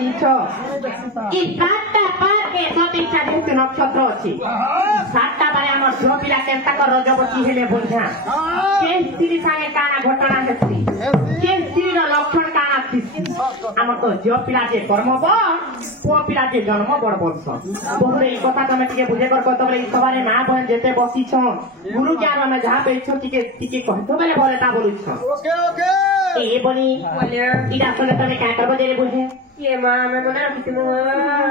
দিছ ই সাতটা পার কে সতীটা যেহেতু নক্ষত্র আছে সাতটা বারে আমার ঝিও পিলা কেনতা কর রজবতী হেলে বুঝা কে স্ত্রী সাথে কানা ঘটনা হেছি কে স্ত্রীর লক্ষণ কানা থিছি আমার তো ঝিও পিলা যে কর্ম বড় পুଅ ପିଲା ଯେ ଜନ୍ମ ବଡ ବର୍ଷ ବୋହୁରେ ଏଇ କଥା ତମେ ଟିକେ ବୁଝେ କର କତ ବଲେ ଏଇ ସଭାରେ ମା ବହନ ଯେତେ ବସିଛ ଗୁରୁ ଜ୍ଞାନ ଆମେ ଯାହା ପେଇଛ ଟିକେ ଟିକେ କହିତ ବଲେ ଭଲେ ତା ବୋଲୁଛ ओके ओके ଏ ବନି ଇଟା ସଲେ ତମେ କାଁ କରବ ଯେ ବୁଝେ ये मां मैं बना रखी मु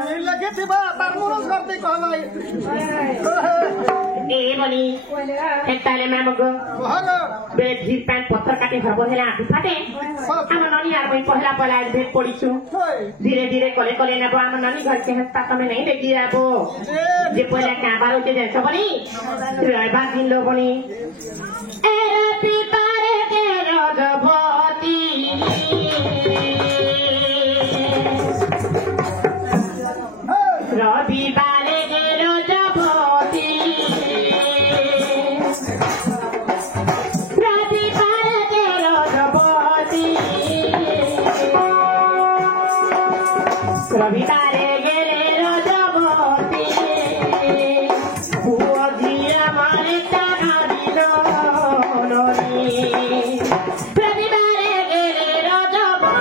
ये लगे थी बा परमुरस करते कहला ए बनी एकताले मैमगो कहला बे धीर पैन पत्थर काटे घर बहेला आठु फाटे हम ननी यार मैं पहला पहला भेट पड़ीछु धीरे धीरे कले कले नेबो हम ननी घर के हस्ता तमे नहीं देखी आबो जे पहला का बारो जे जैसे बनी रहबा दिन लो बनी ए पितारे के रजबती रविवारे गे रजबती रविवारे गे रजबती रविवारे गे रजबती पुओ झिया मारे तारा दिल ननी रविवारे गे रजबती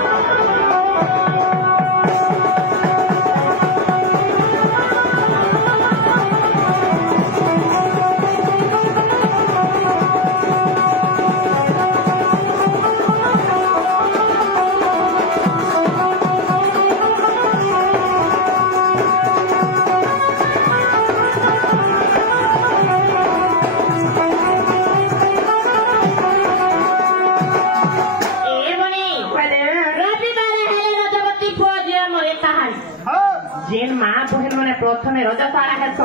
जेन मां बहन माने प्रथमे रजसारा हेस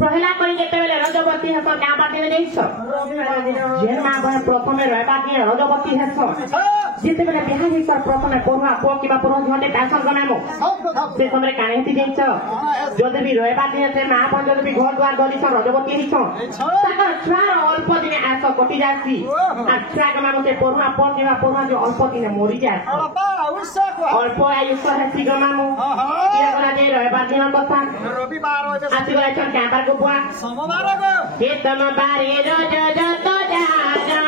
पहला करी जेते बेले रजबती हेस का बाटे देइछ जेन मां बहन प्रथमे रहबा के रजबती हेस जेते बेले बिहा हेस प्रथमे पढ़वा पो किबा पुरो झंडे पैसन गनामो से हमरे काने हिति देइछ जदे भी रहबा के से मां बहन जदे भी घर द्वार गलिछ रजबती हिछ ताका छार अल्प दिने आस कटि जासी आ छाग मामो से पढ़वा पो किबा पुरो जो अल्प दिने मरि जाय अल्प आयुष हेसी गमामो किया गला जे रहबा दिन कथा रविवार होय आसी गला छन क्याबार को बुआ सोमवार गो हे तम बारे रोज जत जाना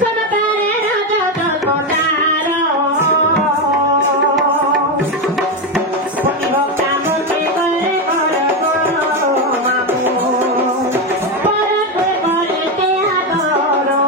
तम बारे रोज जत तारो पति भक्ता मुके करे कर मामू पर करे के आदरो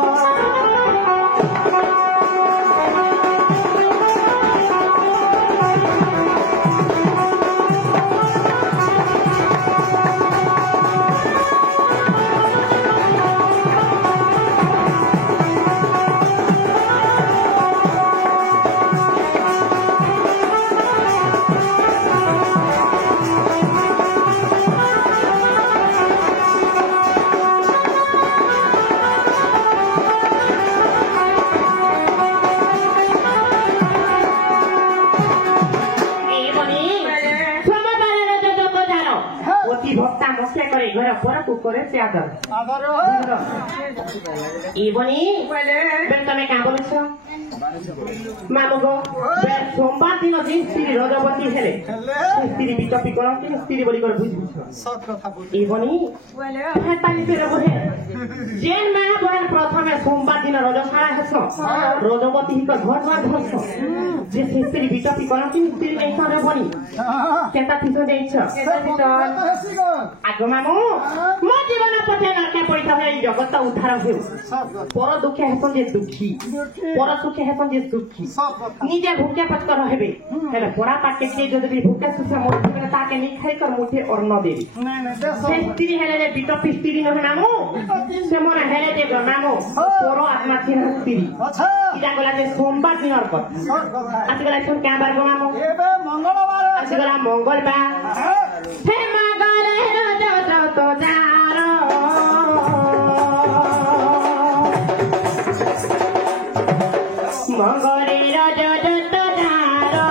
भक्ता मुख्य करे घर पर को करे से आदर आदर ई बनी बेन तमे का बोलछ मामगो सोमवार दिन दिन स्त्री रजबती हेले स्त्री बिटपी करती स्त्री बड़ी कर बुझ सब कथा बोल ई बनी है पानी से रहे जेन मां बहन प्रथमे सोमवार दिन रजसारा हेस रजबती ही घर द्वार धस जे स्त्री बिटपी करती स्त्री नहीं करे बनी केता थिस देइछ आगो मामू मो जीवन पथे नरके पड़िता है जगत उद्धार हो पर दुखे हेसन जे दुखी पर सुखे हेसन जे सुखी निजे भूखे पत्कर हेबे हेले परा पाके के जदि भूखे सुखे मोर में ताके नि खाई कर मुठे अन्न देबी से स्त्री हेले जे बिटपी स्त्री न नामो से मोर हेले जे नामो पर आत्मा थिन स्त्री अच्छा इटा गला जे सोमवार दिन और कथा आति गला छन क्या बार गमामो एबे मंगलवार आति गला मंगलवार हे मागले रज तो जारो मंगले रज तो जारो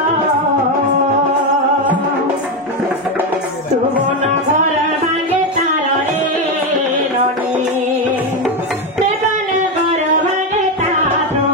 सुबन घर भांगे तार रे ननी बेबन घर भांगे तारो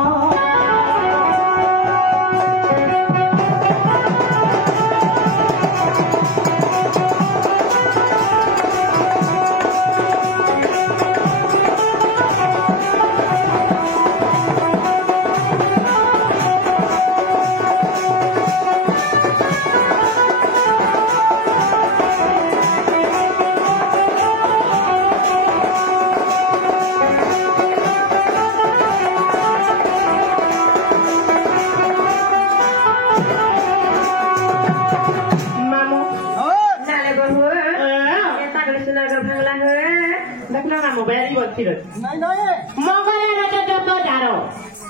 ଅଛି ନାଇଁ ନାଇଁ ମଙ୍ଗଳ ରାଜ ଯତ ଯାର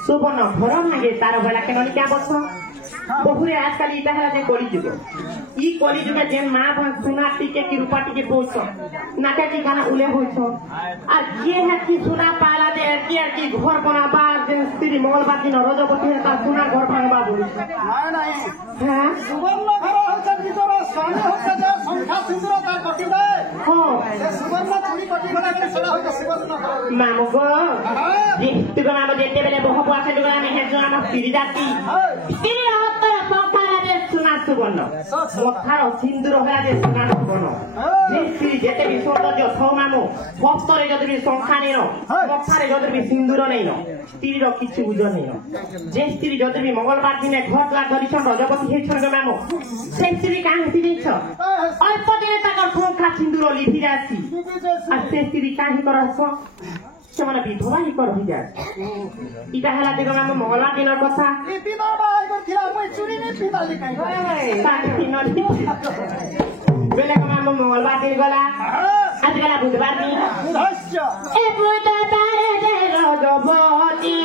ସୁବର୍ଣ୍ଣ ଘର ଭାଙ୍ଗେ ତାର ବେলা কেন নিকা বস বহুরে আজকাল ইটা হেলা যে কলিযুগ ই কলিযুগে যে মা বোন সোনা টিকে কি রূপা টিকে পৌঁছ নাকে কি গানা উলে হইছ আর কে হ্যাঁ কি সোনা পালা দে কি আর কি ঘর বানাবা যে স্ত্রী মঙ্গলবার দিন রজবতী তার সোনা ঘর ভাঙবা বলি ନାଇଁ ନାଇଁ হ্যাঁ ସୁବର୍ଣ୍ଣ ଘର ହଉଛନ୍ତି ନିଜର ସ୍ୱାମୀ ହଉছে যে ସଂଖ୍ୟା ସିନ୍ଦୁର ତାର କଟିବେ হ্যাঁ ସେ ସୁବର୍ଣ୍ଣ ଚୁଡ଼ି କଟିଗଲା ବୋଲି ସେଟା ହଉଛି ସୁବର୍ଣ୍ଣ ଘର মামু গো যেহেতু মামু যেতে বেলে বহু আছে দুগা আমি হেজু আমার স্ত্রী জাতি স্ত্রী হতর সকালে যে সোনা সুবর্ণ মথার সিন্দুর হলা যে সোনা সুবর্ণ যে স্ত্রী যেতে বি সৌন্দর্য সৌ মামু বস্ত্রে যদি বি সংখ্যা নেই মথারে যদি বি সিন্দুর নেই স্ত্রীর কিছু বুঝ নেই যে স্ত্রী যদি বি মঙ্গলবার দিনে ঘর দুয়ার ধরিছন রজবতী হয়েছন গো মামু সেই স্ত্রী কাহি দিয়েছ অল্প দিনে তাকর সংখ্যা সিন্দুর লিখি যাচ্ছি আর সে স্ত্রী কাহি করছ ସେମାନେ ବିଧବା ହିଁ କରି যায় ଇଟା ହେଲା ଦେଖ ଆମ ମଙ୍ଗଳା ଦିନର କଥା ଲିପି ତ ବାହାଇ କରିଥିଲା ମୁଇଁ ଚୁଡ଼ି ନେଇ ପିନ୍ଧାଲି କାଇଁ ବେଲେ କମ ଆମ ମଙ୍ଗଳବାର ଦିନ ଗଲା ଆଜି ଗଲା ବୁଧବାର ଦିନ ଧୈର୍ଯ୍ୟ ଏ ବୁଧବାରେ ଯେ ରଜବତୀ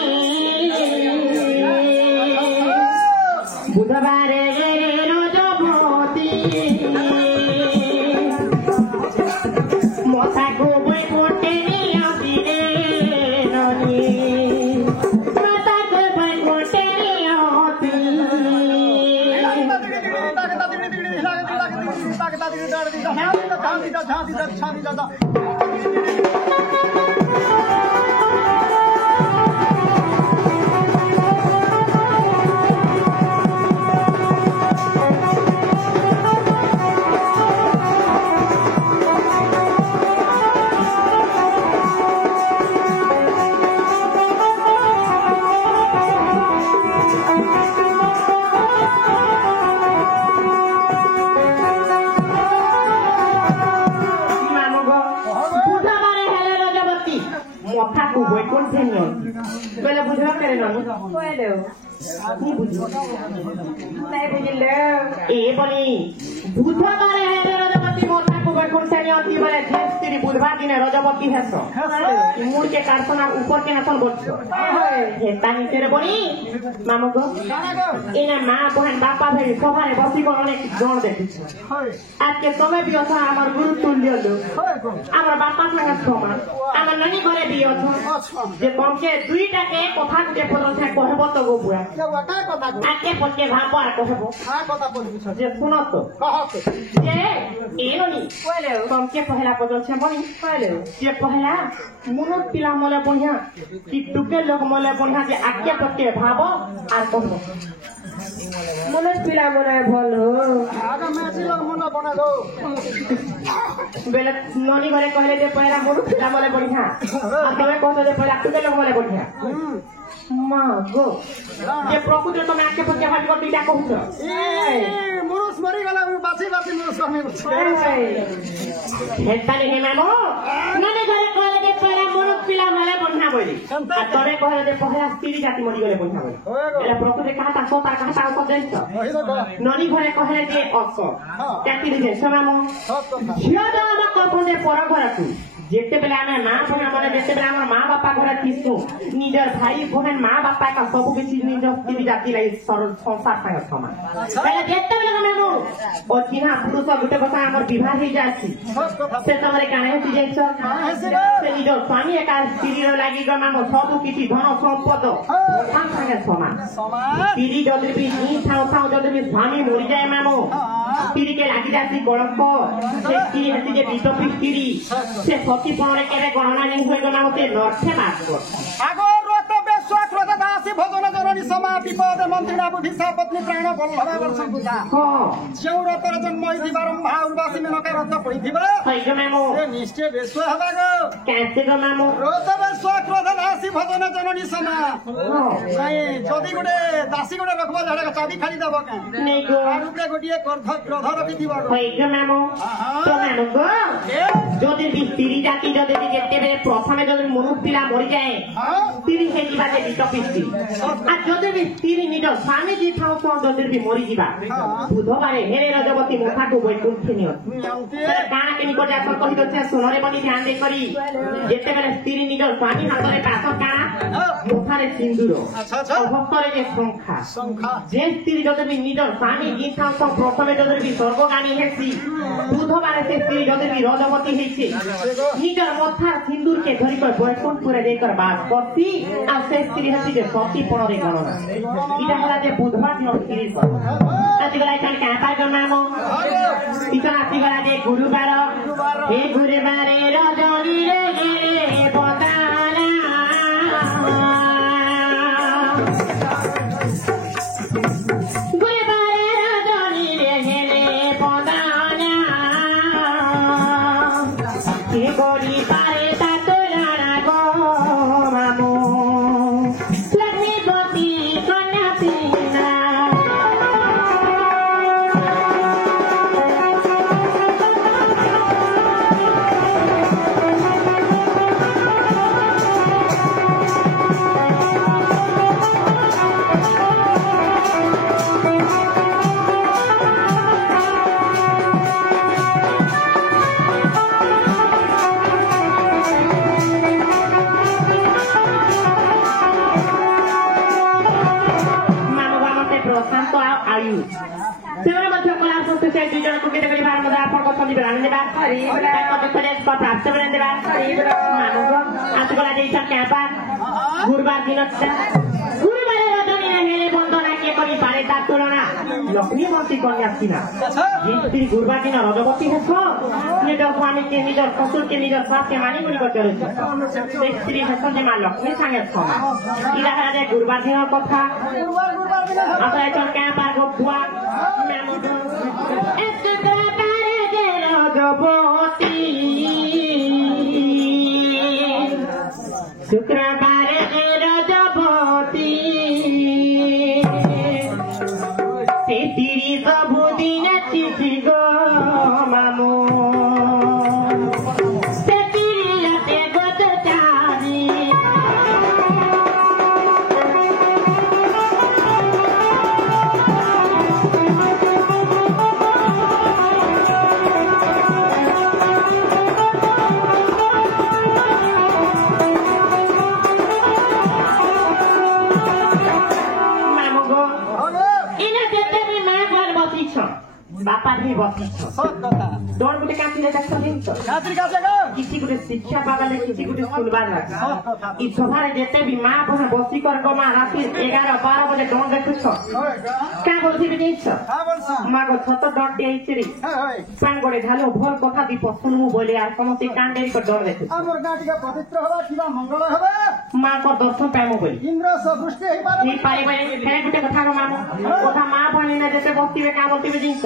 ବୁଧବାରେ ଯେ ରଜବତୀ ମଥାକୁ ବଇ କୋଟେ মথাକୁ বৈকুণ্ঠে নিয়ন্তি বেলে বুঝবা কেন ননি କହିଲେ কি বুঝি ନାଇଁ ବୁଝିଲେ এ বলি বুধবারে হেলে রজবতী মথাକୁ বৈকুণ্ঠে নিয়ন্তি বলে যে স্ত্রী বুধবার দিনে রজবতী হেস মুড়কে কারখানার উপর কে হাসন করছো হেতা নিচে বলি মামু গো এনে মা বহেন বাপা ভেরি সভারে বসি করে অনেক জন দেখিছো আজকে তুমি বিয়ছ আমার গুরু তুল্য লোক আমার বাপা সাথে সমান আমার নানি ঘরে বিয়ে যে কমকে দুইটাকে কথা গুটে পর্যন্ত কহব তো গো বুড়া আজকে পক্ষে ভাব আর কহব যে শুনো তো যে এননি କହିଲେ কমকে পহেলা পর্যন্ত বনি କହିଲେ যে পহেলা মনত পিলা মলে বনিয়া কি টুকে লোক মলে বনিয়া যে আজকে পক্ষে ভাব আর কহব ମନ ପିଲା ମନେ ଭଲ বেলে ননি ঘরে কহলে যে পহেলা মনত পিলা মলে বনিয়া আর তুমি কহলে যে পহেলা টুকে লোক মলে বনিয়া মা গো যে প্রকৃতি তুমি আজকে পক্ষে ভাবিব দুইটা কহুছ মুরুষ মরিগলা বাঁচি বাঁচি মুরুষ আমি হেতানি হে মামু ননি ঘরে কহলে যে পহেলা মনত পিলা মলে বনিয়া বলি আর তুমি কহলে যে পহেলা স্ত্রী জাতি মরি গলে বনিয়া বলি এটা প্রকৃতি কাহাটা সতা কাহাটা অসত জানিছ ননি ঘরে কহলে যে অস কাটি দিছে মামু ঝিও তো আমার কখনো পর ঘরকু যেতেবেলে আমি মা বোন মানে যেতেবেলে আমার মা বাপা ঘরে থিসু নিজের ভাই বোনের মা বাপা কা সবু কিছু নিজ স্ত্রী জাতি লাগি সংসার সাথে সমান তাহলে যেতেবেলে মামু ও চিহ্না পুরুষ গোটে কথা আমার বিবাহ হয়ে যাচ্ছি সে তোমার কানে হচ্ছে যাইছ সে নিজের স্বামী একা স্ত্রীর লাগি গো মামু সবু কিছু ধন সম্পদ সংসার সাথে সমান স্ত্রী যদি বি নি থাও থাও যদি বি স্বামী মরি যায় মামু স্ত্রীকে লাগি যাচ্ছি কলঙ্ক সে স্ত্রী হচ্ছে যে বিতপী স্ত্রী সে সতীপণে কেবে গণনা নেই হয়ে গেল হতে নর্থে বাস করছে আগর রত বেশ্বা ক্রোধ দাসী ভোজন জননী সমা বিপদ মন্ত্রীরা বুদ্ধি পত্নী প্রাণ বল্লভা বর্ষ পূজা ଯେଉଁ ରଥର ଜନ୍ମ ହେଇଥିବା ରମ୍ଭା ଉର୍ବାସୀ ମେନକା ରଥ ପଡ଼ିଥିବ হইগো মামু ସେ ନିଶ୍ଚୟ ବେଶ୍ଵ ହେବା ଗୋ কেসে গো ମାମୁ ରଥ ବେଶ୍ଵ କ୍ରୋଧ ଦାସୀ ଭୋଜନ ଜନନୀ ସମା ନାଇଁ ଯଦି ଗୋଟେ ଦାସୀ ଗୋଟେ ରଖିବ ଝାଡା ଚାବି ଖାଲି ଦବ କାଁ নেই গো আর উপরে গোটিଏ କ୍ରୋଧ ରଖିଥିବ ଗୋ হইগো মামু তো মামু গো যদি বি স্ত্রী জাতি যদি যেতেবেলে প্রথমে যদি মনুষ পিলা মরি যায় স্ত্রী হয়ে যা যে বিতপী স্ত্রী আর যদি ବି ସ୍ତ୍ରୀ ନିଜ ସ୍ୱାମୀ ଯିଏ ଥାଉ ଯଦି ବି ମରିଯିବା ବୁଧବାରେ ହେରେ ରଜବତୀ ମୁଖାକୁ ବୈକୁଣ୍ଠି ନିଅନ୍ତି କାଣା କେମିତି ଗୋଟେ ଆପଣ କହିଦଉଛି ଶୁଣରେ ବନି ଧ୍ୟାନ ଦେଇକରି ଯେତେବେଳେ ସ୍ତ୍ରୀ ନିଜ ସ୍ୱାମୀ ହାତରେ କାଶ କାଣା ମୁଖାରେ ସିନ୍ଦୁର ହସ୍ତରେ ଯେ ଶଙ୍ଖା ଯେ ସ୍ତ୍ରୀ ଯଦି ବି ନିଜ ସ୍ୱାମୀ ଯିଏ ଥାଉ ପ୍ରଥମେ ଯଦି ବି ସ୍ୱର୍ଗଗାମୀ ହେସି ବୁଧବାରେ ସେ ସ୍ତ୍ରୀ ଯଦି ବି ରଜବତୀ ହେଇଛି ନିଜର ମଥାର ସିନ୍ଦୁରକେ ଧରିକରି ବୈକୁଣ୍ଠପୁରେ ଯାଇକରି ବାସ କରସି ଆଉ ସେ ସ୍ତ୍ରୀ ହେସି ଯେ ସତୀପଣରେ ଗଣନା এটা হলা যে বুধবার দিন স্ত্রী আজকাল এখানে কাঁপা জন্মাম পিছন আসিগলা যে গুরুবার এ গুরুবারে রজনী রে বদানা গুরুবারে রজনী রে হেলে বদানা কে করি পারে তা তোলা গো মামু লক্ষ্মীপতি কন্যা পিনা ସେମାନେ ମଧ୍ୟ କଳା ସଂସ୍କୃତି ଦୁଇ ଜଣଙ୍କୁ କେତେ କରି ଭାର ମଧ୍ୟ ଆପଣ କଥା ବିବରଣୀ ଦେବା ପ୍ରାପ୍ତ ବେଳା ଦେବା ଆସିଗଲା ଦେଇଛ କ୍ୟାମ୍ପା ଗୁରୁବାର ଦିନ ଗୁରୁବାର ରଜନୀ ହେଲେ ବନ୍ଦନା କିଏ କରିପାରେ ତା ତୁଳନା ଲକ୍ଷ୍ମୀବତୀ କନ୍ୟା ସିନା ଯେ ସ୍ତ୍ରୀ ଗୁରୁବାର ଦିନ ରଜବତୀ ହେସ ନିଜ ସ୍ୱାମୀକେ ନିଜ ଶ୍ୱଶୁରକେ ନିଜ ସ୍ୱାସ୍ଥ୍ୟ ମାନି ଗୁଡ଼ିକ ଚଳୁଛ ସେ ସ୍ତ୍ରୀ ହେସ ଯେ ମା ଲକ୍ଷ୍ମୀ ସାଙ୍ଗେ ସମାନ ଇରା ହେଲା ଗୁରୁବାର ଦିନ କଥା আপনার ক্যাম্পার গোপুয়া রজবতী শুক্রবারে রজবতী সে তিরি ସବୁଦିନ ଚିঠি গো মামু সে তিরিয়াতে গত চারি বাপা হে বসিছ দর গুটে কাটিলে দেখছ জিনিস কিছু গুটে শিক্ষা পাবালে কিছু গুটে শুনবার লাগে ই সভারে যেতে বি মা বহা বসি কর গো মা রাতে 11-12 বজে ডন দেখছ কা বলছি জিনিস মা গো ছোট ডট দেইছিরি পান গড়ে ঢালো ভল কথা দি পছন্দ বলে আর সমস্ত কান্ডের কর ডর দেখছ আমার গাটিকা পবিত্র হবা কিবা মঙ্গল হবে মা কর দর্শন পাইমো বলি ইন্দ্র সদৃষ্টি হই পারে এই পারে পারে ফেরে গুটে কথা গো মা কথা মা বনি না যেতে বসতিবে কা বলতিবে জিনিস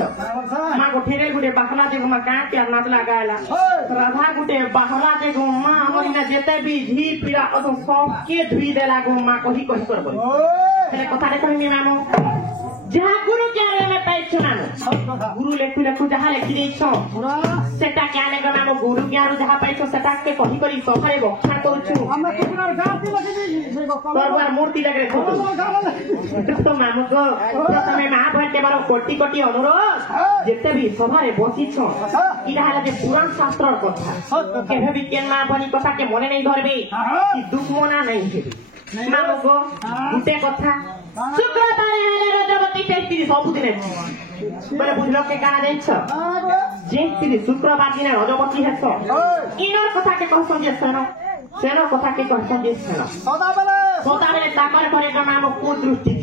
মা গো ফেরে গুটে বাহলা যে মা কা কি নাচ লাগাইলা রাধা গুটে বাহলা যে গো মা বনি না যেতে বি ঝি পিরা অত সব কে ধুই দেলা গো মা কহি কহি করব ফেরে কথা রে কহি মামু যাহা গুরু জ্ঞানে পাইছ না গুরু লেখু লেখু যাহা লেখি দেইছ সেটা জ্ঞানে গো মামু গুরু জ্ঞান যাহা পাইছ সেটা কে কহি করি সভারে বক্ষা করছু আমরা কুকুরের গাতি লাগি দিই করবার মূর্তি লাগে খোটো তো মামু গো প্রথমে মা ভরতে বড় কোটি কোটি অনুরোধ যেতে বি সভারে বসিছ ইটা হলা যে পুরাণ শাস্ত্রর কথা কেবে বি কেন মা বনি কথা কে মনে নেই ধরবে কি দুঃখ মনা নাই হেবি মামু গো গুটে কথা শুক্রবারে রজবতী স্ত্রী ସବୁଦିନ বলে বুঝলো কে কানা দেখছ যে স্ত্রী শুক্রবার দিনে রজবতী হেছ ইনর কথা কে কহছ যে সেন কথা কে কহছ যে সেন সদাবেলে তাকর ঘরে নাম কুদৃষ্টি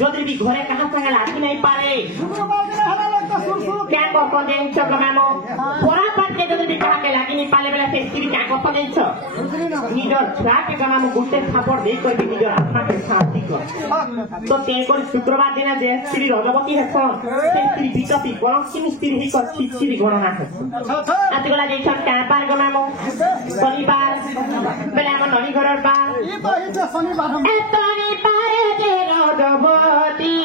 যদি বি ঘরে কাহা সঙ্গে লাগি নাই পারে क्या कह देछ गमाम परा पाटे जदि भी काके लागिनी पाले बेला से स्त्री क्या कह देछ निजर छुआ के गमाम गुटे थापड़ दे कर निजर आत्मा के शांति कर तो ते कर शुक्रवार दिन जे स्त्री रजबती हेछ से स्त्री बितती कोन किन स्त्री ही कर छिछि गणना हेछ आति गला देछ कापार गमाम शनिवार बेला हम ननी घरर बार ई तो ई जे शनिवार हम एतनी पारे जे रजबती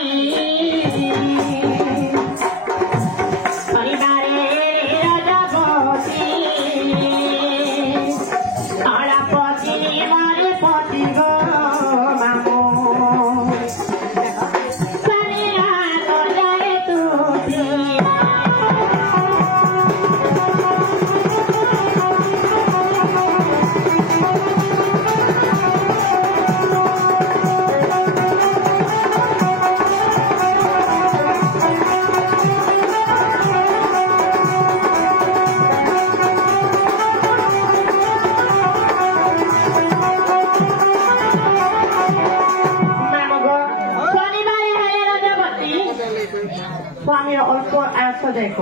ଆସ ଦେଖ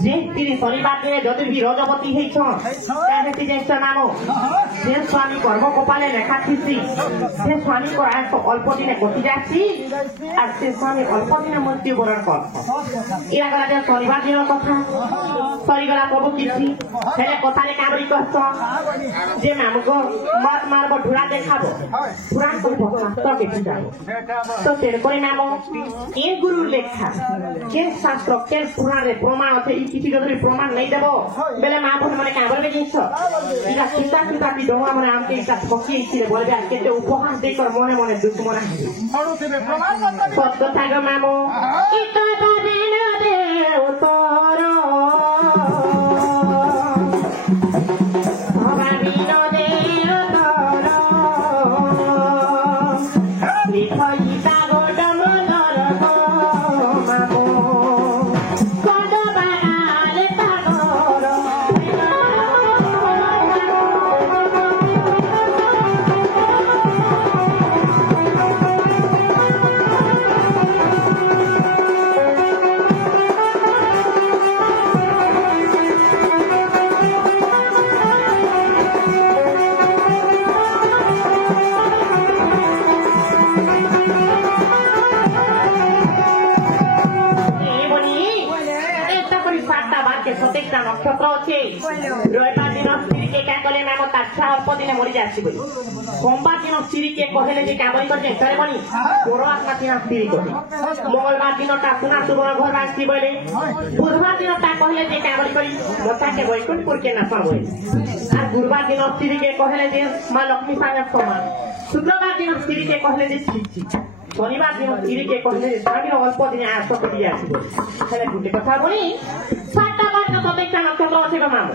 ଯେ ତିନି ଶନିବାର ଦିନେ ଯଦି ବି ରଜବତୀ ହେଇଛନ୍ ତାହେଲେ ଯାଇଛ ନାମ যে স্বামী কর্ম কপালে লেখা থিসি সে স্বামীর আয়স অল্প দিনে গতি যাচ্ছি আর সে স্বামী অল্প দিনে মৃত্যুবরণ কর এরা গলা যে শনিবার দিনের কথা সরিগলা কব কিছু হেলে কথারে কামড়ি কষ্ট যে মামুক মত মারব ঢুড়া দেখাবো ঢুড়া করব শাস্ত্র দেখি যাব তো তেরকরি নাম এ গুরুর লেখা কে শাস্ত্র কে পুরাণে প্রমাণ আছে এই কিছু যদি প্রমাণ নেই দেব বেলে মা বোন মানে কামড়বে জিনিস এটা চিন্তা চিন্তা কি ডোমা মানে আমাকে এটা ঠকিয়েছিল বলবে আজকে তো উপহাস দিয়ে কর মনে মনে দুশ্মন আসবে সত্য থাকো মামু ইতো দিন দে উত্তর নক্ষত্র আছে রবিবার দিন স্ত্রীকে কে কলে ম্যাম তার ছাড়া অল্প দিনে মরি যাচ্ছি বলি সোমবার দিন স্ত্রীকে কহিলে যে কামড়ি করছেন তারে বলি বড় আত্মা দিন স্ত্রী কহি মঙ্গলবার দিনটা সোনা সুবর্ণ ঘর আসছি বলে বুধবার দিনটা কহিলে যে কামড়ি করি মতাকে বৈকুণ্ঠপুরকে না পাবো আর গুরুবার দিন স্ত্রীকে কহিলে যে মা লক্ষ্মী সাঙ্গের সমান শুক্রবার দিন স্ত্রীকে কহিলে যে ছিচ্ছি শনিবার দিন স্ত্রীকে কহিলে যে স্বামীর অল্প দিনে আয়ত্ত করিয়ে আসিব তাহলে দুটি কথা বলি সাতটা বারটা প্রত্যেকটা নক্ষত্র আছে গো মামু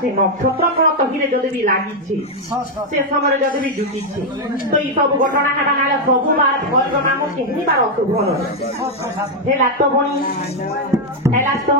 সে নক্ষত্র কোন তহিরে যদি বি লাগিছে সে সময় যদি বি জুটিছে তো এই সব ঘটনা ঘটা নালে ସବୁবার ফল গো মামু কেহিবার অশুভ নয় হেলা তো বনি হেলা তো